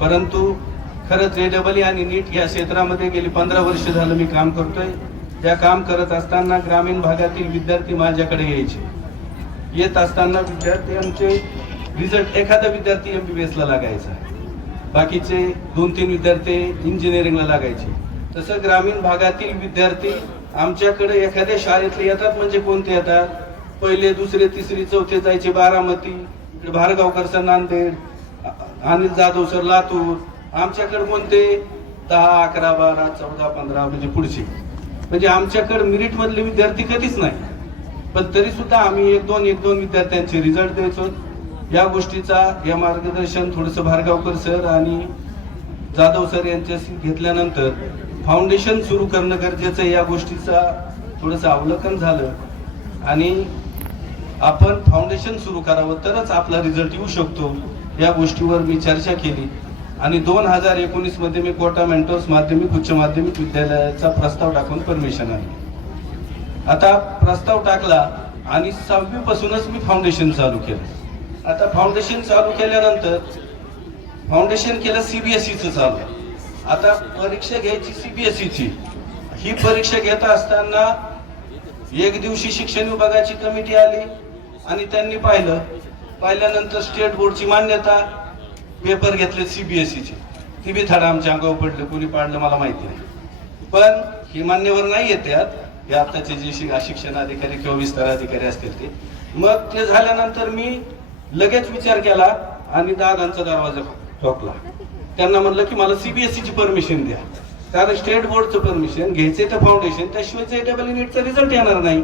परंतु खरंच जे डबल आणि नीट या क्षेत्रामध्ये गेली पंधरा वर्ष झालं मी काम करतोय. त्या काम करत असताना ग्रामीण भागातील विद्यार्थी माझ्याकडे यायचे. येत असताना विद्यार्थी आमचे रिझल्ट एखादा विद्यार्थी एम बी बी ला लागायचा. बाकीचे दोन तीन विद्यार्थी इंजिनिअरिंगला लागायचे. तसं ग्रामीण भागातील विद्यार्थी आमच्याकडे एखाद्या शाळेतले येतात म्हणजे कोणते येतात? पहिले दुसरे तिसरी चौथे जायचे बारामती इकडे भारगावकरचा नांदेड अनिल जाधव सर लातूर आमच्याकडे कोणते? दहा अकरा बारा चौदा पंधरा म्हणजे पुढचे. म्हणजे आमच्याकडे मिरिट मधले विद्यार्थी कधीच नाही. पण तरी सुद्धा आम्ही एक दोन एक दोन विद्यार्थ्यांचे रिझल्ट द्यायचो. या गोष्टीचा या मार्गदर्शन थोडस भार्गावकर सर आणि जाधव सर यांच्याशी घेतल्यानंतर फाउंडेशन सुरू करणं गरजेचं आहे. या गोष्टीचा थोडस अवलोकन झालं. आणि आपण फाउंडेशन सुरू करावं तरच आपला रिझल्ट येऊ शकतो. या गोष्टीवर मी चर्चा केली. आणि दोन हजार एकोणीसमध्ये मी कोटा मेंटोर्स माध्यमिक उच्च माध्यमिक विद्यालयाचा प्रस्ताव टाकून परमिशन आली आता प्रस्ताव टाकला आणि सहावी पासूनच मी फाउंडेशन चालू केलं. आता फाउंडेशन चालू केल्यानंतर फाउंडेशन केलं सीबीएसईचं चालू. आता परीक्षा घ्यायची सीबीएसईची ही परीक्षा घेत असताना एक दिवशी शिक्षण विभागाची कमिटी आली. आणि त्यांनी पाहिलं. पाहिल्यानंतर स्टेट बोर्डची मान्यता पेपर घेतले सीबीएसईचे ती बी थडा आमच्या अंगावर पडले. कोणी पाडलं मला माहिती नाही. पण ही मान्यवर नाही येतात हे आताचे जे शि- शिक्षण अधिकारी किंवा विस्तार अधिकारी असतील ते. मग ते झाल्यानंतर मी लगेच विचार केला आणि दादांचा दरवाजा ठोकला. त्यांना म्हणलं की मला सीबीएसईची परमिशन द्या. कारण स्टेट बोर्डचं परमिशन घ्यायचे तर फाउंडेशन त्याशिवाय जे डबल नीटचा रिझल्ट येणार नाही.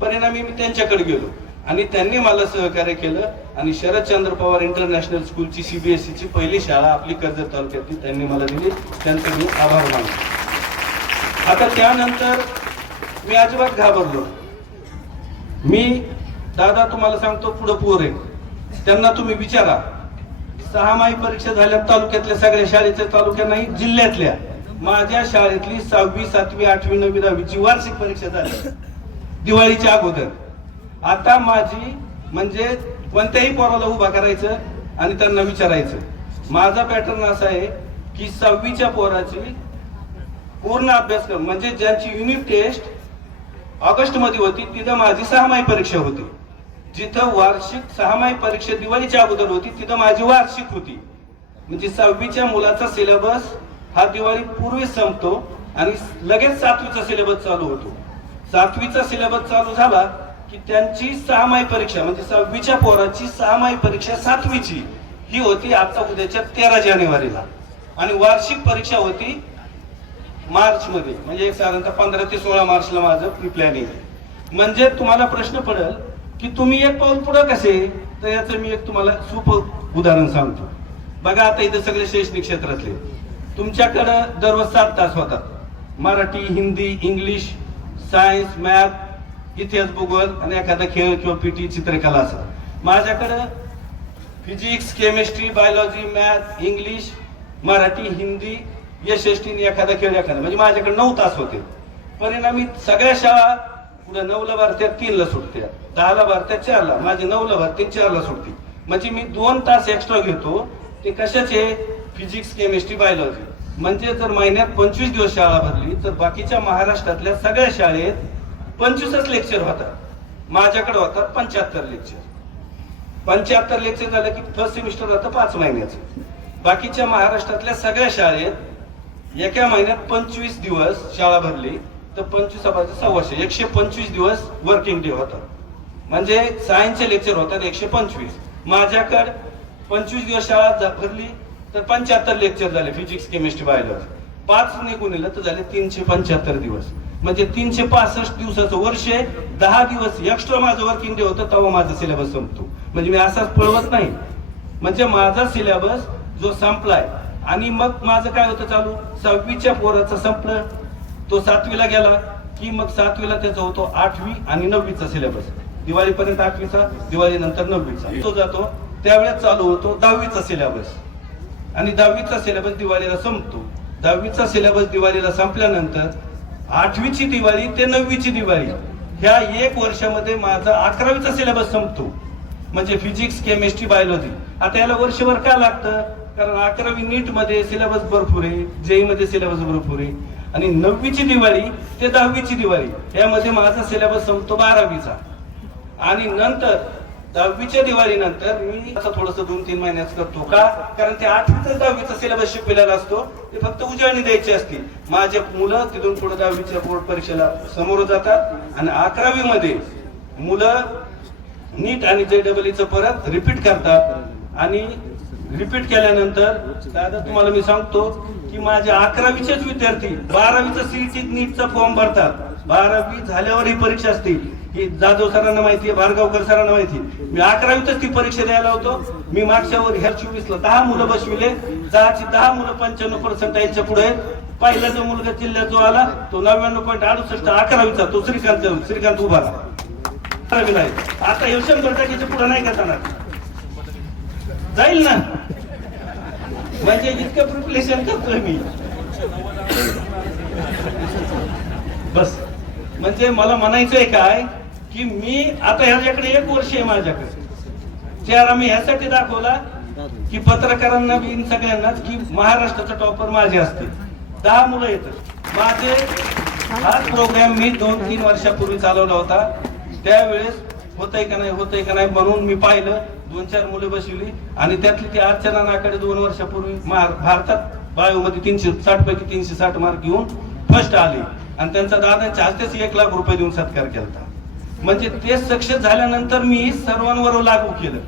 परिणामी मी त्यांच्याकडे गेलो. आणि त्यांनी मला सहकार्य केलं. आणि शरदचंद्र पवार इंटरनॅशनल स्कूलची सीबीएसईची पहिली शाळा आपली कर्जत तालुक्यातली त्यांनी मला दिली. त्यांचे मी आभार मानतो. आता त्यानंतर मी अजिबात घाबरलो मी दादा तुम्हाला सांगतो पुढं पोर आहे. त्यांना तुम्ही विचारा. सहामाही परीक्षा झाल्या तालुक्यातल्या सगळ्या शाळेच्या तालुक्या नाही जिल्ह्यातल्या. माझ्या शाळेतली सहावी सातवी आठवी नववी दहावीची वार्षिक परीक्षा झाली. दिवाळीच्या अगोदर. आता माझी म्हणजे कोणत्याही पोराला उभा करायचं आणि त्यांना विचारायचं. माझा पॅटर्न असा आहे की सहावीच्या पोराची पूर्ण अभ्यासक्रम म्हणजे ज्यांची युनिट टेस्ट ऑगस्टमध्ये होती तिथं माझी सहामाही परीक्षा होती. जिथं वार्षिक सहामाही परीक्षा दिवाळीच्या अगोदर होती तिथं माझी वार्षिक होती. म्हणजे सहावीच्या मुलाचा सिलेबस हा दिवाळी पूर्वी संपतो आणि लगेच सातवीचा सिलेबस चालू होतो. सातवीचा सिलेबस चालू झाला की त्यांची सहामाही परीक्षा म्हणजे सहावीच्या पोराची सहामाही परीक्षा सातवीची. ही होती आता उद्याच्या तेरा जानेवारीला. आणि वार्षिक परीक्षा होती मार्च मध्ये म्हणजे एक साधारणतः पंधरा ते सोळा मार्चला माझं प्री प्लॅनिंग आहे. म्हणजे तुम्हाला प्रश्न पडेल की तुम्ही एक पाऊल पुढं कसे? तर याचं मी एक तुम्हाला सुप उदाहरण सांगतो. बघा आता इथं सगळे शैक्षणिक क्षेत्रातले. तुमच्याकडं दररोज सात तास होतात. Marathi Hindi English science math इतिहास भूगोल आणि एखादा खेळ किंवा पीटी चित्रकला असं. माझ्याकडं physics chemistry biology math English Marathi Hindi यशस्टीने एखादा खेळ एखादा. म्हणजे माझ्याकडे नऊ तास होते. परिणामी सगळ्या शाळा पुढे नऊला भारत्या तीनला सुटत्या दहाला भारत्या चारला. माझे नऊला भारतीय चारला सुटते. म्हणजे मी दोन तास एक्स्ट्रा घेतो. ते कशाचे? फिजिक्स केमिस्ट्री बायोलॉजी म्हणजे जर महिन्यात पंचवीस दिवस शाळा भरली तर बाकीच्या महाराष्ट्रातल्या सगळ्या शाळेत पंचवीसच लेक्चर होतात माझ्याकडे होतात पंच्याहत्तर लेक्चर पंच्याहत्तर लेक्चर झालं की फर्स्ट सेमिस्टर जातं पाच महिन्याचं. बाकीच्या महाराष्ट्रातल्या सगळ्या शाळेत एका महिन्यात पंचवीस दिवस शाळा भरली तर पंचवीस पाहिजे सव्वाशे एकशे पंचवीस दिवस वर्किंग डे होतात म्हणजे सायन्सचे लेक्चर होतात एकशे पंचवीस. माझ्याकडे पंचवीस दिवस शाळा भरली तर पंच्याहत्तर लेक्चर झाले फिजिक्स केमिस्ट्री बायोलॉजी पाच निघून दिलं तर झाले तीनशे पंच्याहत्तर दिवस. म्हणजे तीनशे पासष्ट दिवसाचं वर्ष आहे. दहा दिवस एक्स्ट्रा माझं वर्किंग डे होतं तेव्हा माझा सिलेबस संपतो. म्हणजे मी असाच पळवत नाही. म्हणजे माझा सिलेबस जो संपलाय आणि मग माझं काय होतं चालू? सहावीच्या पोराचं संपलं. तो सातवीला गेला की मग सातवीला त्याचा होतो आठवी आणि नववीचा सिलेबस दिवाळीपर्यंत आठवीचा दिवाळी नंतर नववीचा. तो जातो त्यावेळेस चालू होतो दहावीचा सिलेबस आणि दहावीचा सिलेबस दिवाळीला संपतो. दहावीचा सिलेबस दिवाळीला संपल्यानंतर आठवीची दिवाळी ते नववीची दिवाळी. ह्या एक वर्षामध्ये माझा अकरावीचा सिलेबस संपतो. म्हणजे फिजिक्स केमिस्ट्री बायोलॉजी आता याला वर्षभर का लागतं? कारण अकरावी नीटमध्ये सिलेबस भरपूर आहे जेई मध्ये सिलेबस भरपूर आहे. आणि नववीची दिवाळी ते दहावीची दिवाळी. यामध्ये माझा सिलेबस संपतो बारावीचा. आणि नंतर दहावीच्या दिवाळीनंतर मी असं थोडस दोन तीन महिन्याच करतो का? कारण ते आठवीचा दहावीचा सिलेबस शिकविलेला असतो. ते फक्त उजळणी द्यायची असते. माझे मुलं तिथून पुढे दहावीच्या बोर्ड परीक्षेला समोर जातात आणि अकरावी मध्ये मुलं नीट आणि जे डबल परत रिपीट करतात. आणि रिपीट केल्यानंतर दादा तुम्हाला मी सांगतो की माझे अकरावीचेच विद्यार्थी बारावीचा सीईटी नीटचा फॉर्म भरतात. बारावी झाल्यावर ही परीक्षा असते. ही जाधव सरांना माहिती आहे भार्गावकर सरांना माहिती आहे. मी अकरावीतच ती परीक्षा द्यायला होतो. मी मागच्या वर ह्या चोवीसला दहा मुलं बसविले. दहाची दहा मुलं पंच्याण्णव पर्सेंटाईलच्या पुढे पहिला जो मुलगा जिल्ह्यात जो आला तो नव्याण्णव पॉईंट अडुसष्ट अकरावीचा तो श्रीकांत श्रीकांत उभा अकरावीला आहे आता हे शंभर टक्क्याच्या पुढे नाही का जाणार? जाईल ना? म्हणजे इतकं प्रिपरेशन करतोय मी. बस. म्हणजे मला म्हणायचंय काय की मी आता ह्याच्याकडे एक वर्ष आहे माझ्याकडे. चेहरा मी ह्यासाठी दाखवला की पत्रकारांना बी सगळ्यांनाच की महाराष्ट्राचा टॉपर माझे असते. दहा मुलं येतात माझे हाच प्रोग्राम मी दोन तीन वर्षापूर्वी चालवला होता. त्यावेळेस होतंय का नाही होतंय का नाही म्हणून मी पाहिलं. दोन चार मुलं बसवली आणि त्यातली ती अर्चना नाकडे दोन वर्षापूर्वी भारतात बायोमध्ये तीनशे साठ पैकी तीनशे साठ मार्क घेऊन फर्स्ट आले. आणि त्यांचा दादांच्या हस्तेच एक लाख रुपये देऊन सत्कार केला म्हणजे ते सक्सेस झाल्यानंतर मी सर्वांवर लागू केलं.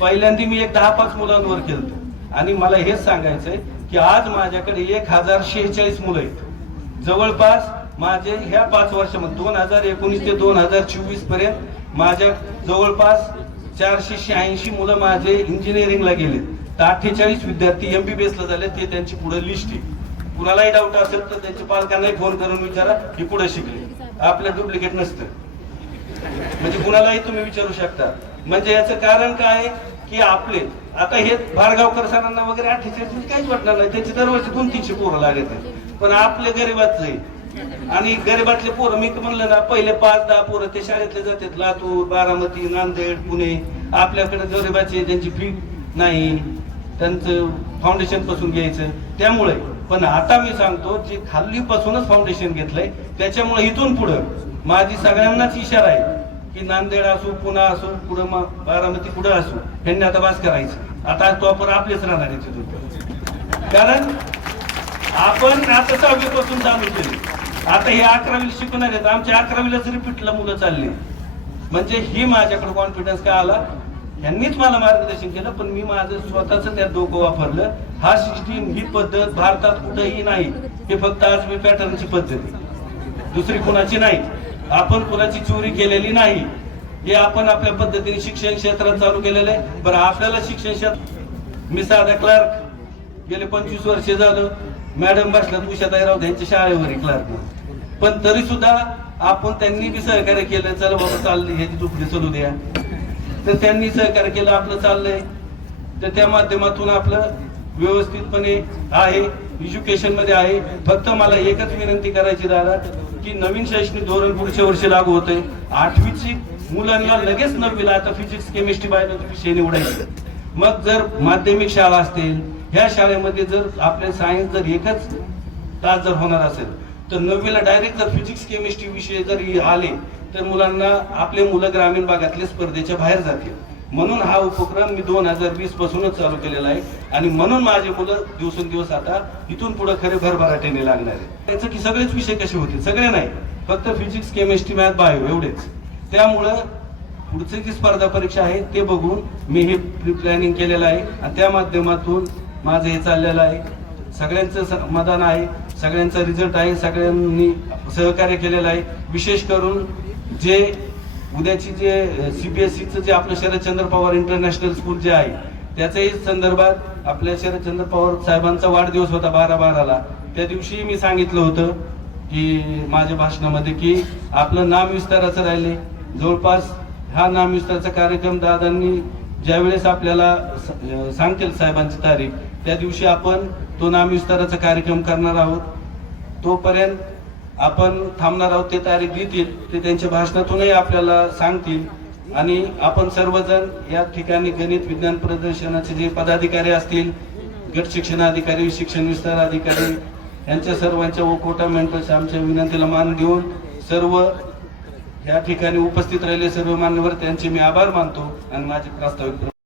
पहिल्यांदा मी एक दहा पाच मुलांवर केलं आणि मला हेच सांगायचंय की आज माझ्याकडे एक हजार शेहेचाळीस मुलं आहेत. जवळपास माझे ह्या पाच वर्षामध्ये दोन हजार एकोणीस ते दोन हजार चोवीसपर्यंत माझ्या जवळपास चारशे शहाऐंशी मुलं माझे इंजिनिअरिंगला गेले. तर अठ्ठेचाळीस विद्यार्थी एमबीबीएस ला झाले ते त्यांची पुढे लिस्ट आहे. कुणालाही डाऊट असेल तर त्यांच्या पालकांनाही फोन करून विचारा की पुढे शिकले. आपल्या डुप्लिकेट नसतं. म्हणजे कुणालाही तुम्ही विचारू शकता. म्हणजे याचं कारण काय? आहे की आपले आता हे भार्गावकर सरांना वगैरे अठ्ठेचाळीस म्हणजे काहीच वाटणार नाही. त्यांची दरवर्षी दोन तीनशे पोरं लागत आहेत. पण आपले गरीबातले आणि गरीबातले पोरं मी म्हणलं ना पहिले पाच दहा पोरं ते शाळेतले जातात. लातूर बारामती नांदेड पुणे. आपल्याकडे गरीबाचे त्यांची फी नाही त्यांचं फाउंडेशनपासून घ्यायचं. त्यामुळे पण आता मी सांगतो जे खाली पासूनच फाउंडेशन घेतलंय त्याच्यामुळे इथून पुढं माझी सगळ्यांनाच इशारा आहे. की नांदेड असो पुणा असो कुठं मग बारामती कुठं असो ह्यांनी आता वास करायचं. आता टॉपर आपलेच राहणार आहे तिथून कारण आपण आता सहावी पासून चालू केली. आता हे अकरावीला शिकणार आहेत. आमच्या अकरावीलाच रिपीटला मुलं चालली. म्हणजे ही माझ्याकडे कॉन्फिडन्स का आला? यांनीच मला मार्गदर्शन केलं पण मी माझं स्वतःच त्यात डोकं वापरलं. हा सिस्टीम ही पद्धत भारतात कुठेही नाही. हे फक्त आज मी पॅटर्नची पद्धत दुसरी कुणाची नाही. आपण कुणाची चोरी केलेली नाही हे आपण आपल्या पद्धतीने शिक्षण क्षेत्रात चालू केलेलं आहे. बरं आपल्याला शिक्षण क्षेत्र मी साधा क्लार्क गेले पंचवीस वर्ष झालं. मॅडम बसल्यात उषाताई राऊत यांच्या शाळेवर क्लार्क पण तरी सुद्धा आपण त्यांनी बी सहकार्य केलं. चल बाबा चालली ह्याची तुकडी चालू द्या. तर त्यांनी सहकार्य केलं आपलं चाललंय. तर त्या माध्यमातून आपलं व्यवस्थितपणे आहे एज्युकेशनमध्ये आहे. फक्त मला एकच विनंती करायची दादा. की नवीन शैक्षणिक धोरण पुढच्या वर्षी लागू होते आठवीची मुलांना लगेच नववीला आता फिजिक्स केमिस्ट्री बायोलॉजी विषय निवडायचे. मग जर माध्यमिक शाळा असतील ह्या शाळेमध्ये जर आपले सायन्स जर एकच तास जर होणार असेल तर नववीला डायरेक्ट जर फिजिक्स केमिस्ट्री विषय जर आले तर मुलांना आपले मुलं ग्रामीण भागातले स्पर्धेच्या बाहेर जातील. म्हणून हा उपक्रम मी दोन हजार वीस पासूनच चालू केलेला आहे. आणि म्हणून माझे मुलं दिवसेंदिवस आता इथून पुढे खरे भरभराटीने लागणार आहे त्याचं की सगळेच विषय कसे होतील सगळे नाही. फक्त फिजिक्स केमिस्ट्री मॅथ बायो एवढेच. त्यामुळं पुढचे जी स्पर्धा परीक्षा आहे ते बघून मी हे प्री प्लॅनिंग केलेलं आहे. आणि त्या माध्यमातून माझं हे चाललेलं आहे. सगळ्यांचं समाधान आहे. सगळ्यांचा रिझल्ट आहे. सगळ्यांनी सहकार्य केलेलं आहे. विशेष करून जे उद्याची जे सीबीएसईचं जे आपलं शरदचंद्र पवार इंटरनॅशनल स्कूल जे आहे त्याच्याही संदर्भात आपल्या शरदचंद्र पवार साहेबांचा वाढदिवस होता बारा बाराला त्या दिवशी मी सांगितलं होतं की माझ्या भाषणामध्ये की आपलं नाम विस्ताराचं राहिले. जवळपास हा नाम विस्ताराचा कार्यक्रम दादांनी ज्यावेळेस आपल्याला स- सांगतील साहेबांची तारीख त्या दिवशी आपण तो नाम विस्ताराचा कार्यक्रम करणार आहोत. तोपर्यंत आपण थांबणार आहोत ते तारीख देतील ते त्यांच्या भाषणातूनही आपल्याला सांगतील. आणि आपण सर्वजण या ठिकाणी गणित विज्ञान प्रदर्शनाचे जे पदाधिकारी असतील गट शिक्षण अधिकारी शिक्षण विस्तार अधिकारी यांच्या सर्वांच्या ओकोटा मेंटर्स आमच्या विनंतीला मान देऊन सर्व या ठिकाणी उपस्थित राहिले सर्व मान्यवर त्यांचे मी आभार मानतो आणि माझे प्रास्ताविक